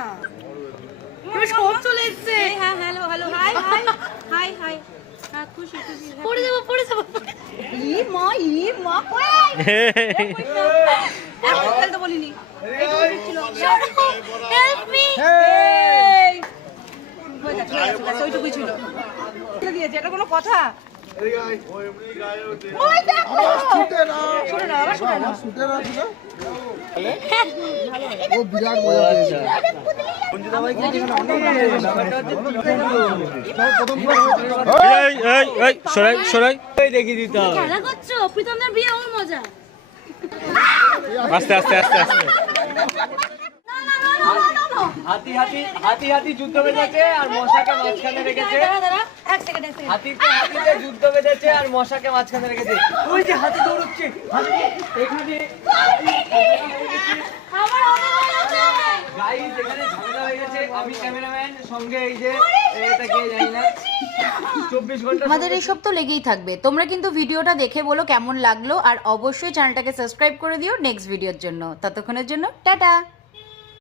না সব চলে এসছে। হ্যাঁ hello hello hi high high high হ্যাঁ খুশি খুশি পড়ে যাবো ই মা তো বলিনি হেল্প মি ওইটুকুই ছিল দিয়েছে, এটা কোনো কথা? দেখিয়ে দিতে হবে। খেলা করছো প্রীতমদের বিয়ে ওর মজা। আস্তে আস্তে আস্তে আস্তে হাতি হাতি হাতি হাতি যুদ্ধ বেঁধেছে আর মশাকে মাঝখানে রেখেছে। হাতিতে যুদ্ধ বেঁধেছে আর মশাকে মাঝখানে রেখেছে। ওই যে হাতি দৌড়চ্ছে, হাতি এখানে গাইস এখানে ঝামেলা হয়ে গেছে। আমি ক্যামেরাম্যান, সঙ্গে এই যে এটা কে জানি না 24 ঘন্টা আমাদের এইসব তো লেগেই থাকবে। তোমরা কিন্তু ভিডিওটা দেখে বলো কেমন লাগলো, আর অবশ্যই চ্যানেলটাকে সাবস্ক্রাইব করে দিও নেক্সট ভিডিওর জন্য। ততক্ষণের জন্য টাটা।